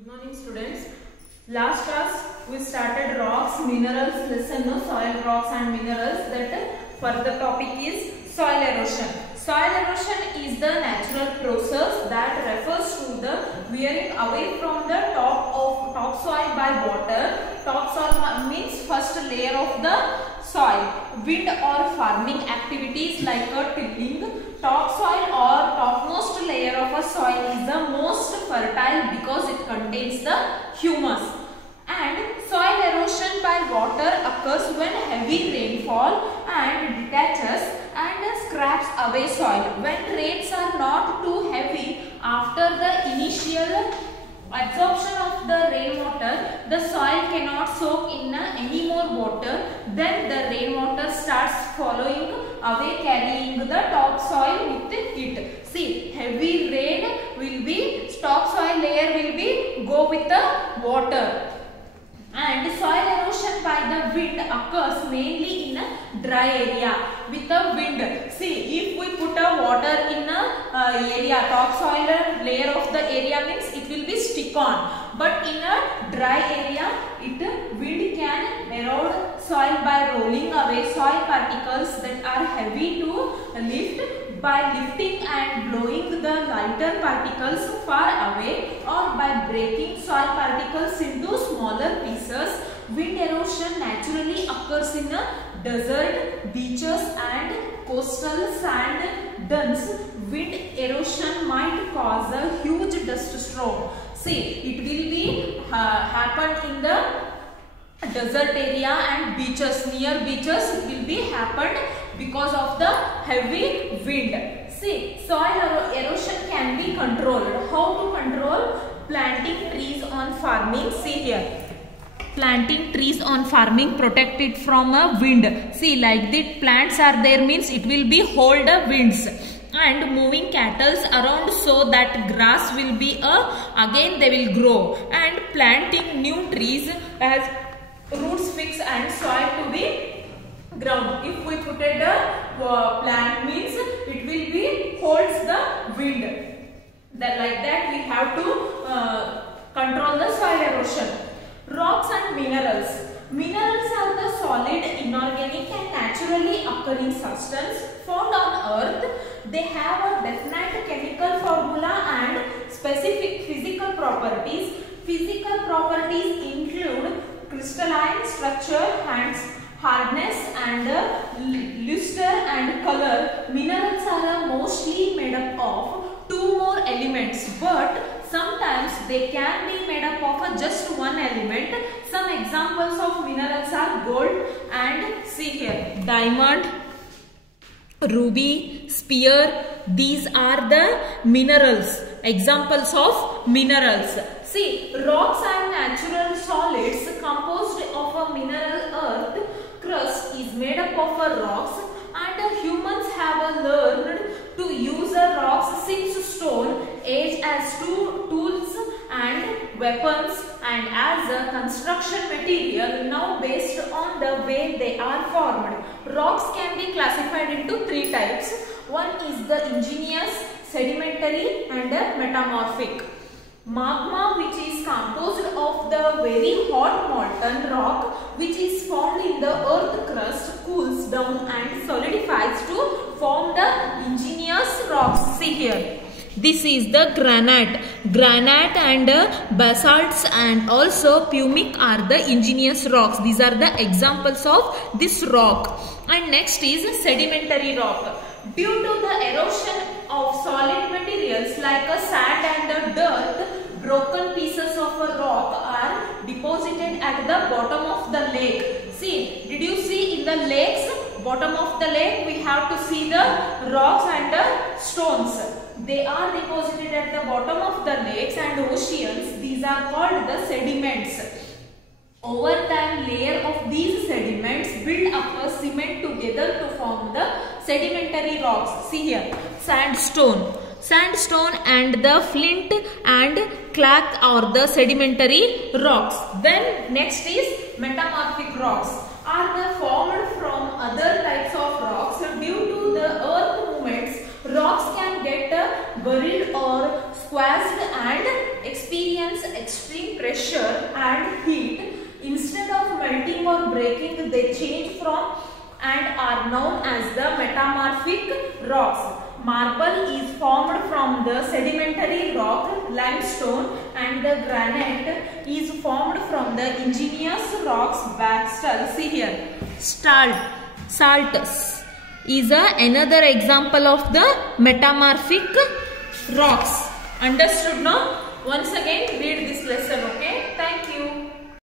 Good morning students. Last class we started rocks, minerals lesson, soil, rocks and minerals. That for the topic is soil erosion. Soil erosion is the natural process that refers to the wearing away from the topsoil by water. Topsoil means first layer of the soil. Wind or farming activities like tilling. Topsoil or topmost layer of a soil is the most fertile because it contains the humus. And soil erosion by water occurs when heavy rainfall and detaches and scrapes away soil. When rains are not too heavy, after the initial absorption of the rainwater, the soil cannot soak in any more water. Then the rainwater starts following away, carrying the topsoil with it. See, heavy rain will be, topsoil layer will be go with the water. And soil erosion by the wind occurs mainly in a dry area with the wind. See, if we put a water in a area, topsoil layer of the area means it will be stick on. But in a dry area, wind can erode soil by rolling away soil particles that are heavy to lift. By lifting and blowing the lighter particles far away, or by breaking soil particles into smaller pieces. Wind erosion naturally occurs in a desert, beaches and coastal sand dunes. Wind erosion might cause a huge dust storm. See, it will be happen in the desert area and beaches. Near beaches it will be happened because of the heavy wind. See, soil erosion can be controlled. How to control? Planting trees on farming. See here. Planting trees on farming protect it from a wind. See, like the plants are there means it will be hold the winds. And moving cattle around so that grass will be again they will grow. And planting new trees as roots fix and soil to be ground. If we put it plant means it will be holds the wind. Then like that we have to control the soil erosion. Rocks and minerals. Minerals are the solid, inorganic and naturally occurring substance found on earth. They have a definite chemical formula and specific physical properties. Physical properties include crystalline structure, hardness and luster and color. Minerals are mostly made up of two more elements, but sometimes they can be made up of just one element. Some examples of minerals are gold and see here diamond, ruby, spear. These are the minerals. Examples of minerals. See, rocks are natural solids composed of a mineral earth. Crust is made up of rocks, and humans have learned to use rocks since stone age as tools and weapons and as a construction material now based on the way they are formed. Rocks can be classified into three types. One is the igneous, sedimentary and metamorphic. Magma, which is composed of the very hot molten rock which is formed in the earth crust, cools down and solidifies to form the igneous rocks. See here. This is the granite. Granite and basalts and also pumic are the igneous rocks. These are the examples of this rock. And next is sedimentary rock. Due to the erosion of solid materials like sand and dirt, broken pieces of a rock are deposited at the bottom of the lake. See, did you see in the lakes, bottom of the lake we have to see the rocks and the stones. They are deposited at the bottom of the lakes and oceans. These are called the sediments. Over time, layer of these sediments build up a cement together to form the sedimentary rocks. See here, sandstone. Sandstone and the flint and clay are the sedimentary rocks. Then next is metamorphic rocks. Are formed from other types of rocks. Due to the earth movements, rocks can get buried or squashed and experience extreme pressure and heat, instead of melting or breaking, they change from and are known as the metamorphic rocks. Marble is formed from the sedimentary rock limestone, and the granite is formed from the igneous rocks basalt. See here, salts is another example of the metamorphic rocks. Understood now? Once again read this lesson, okay?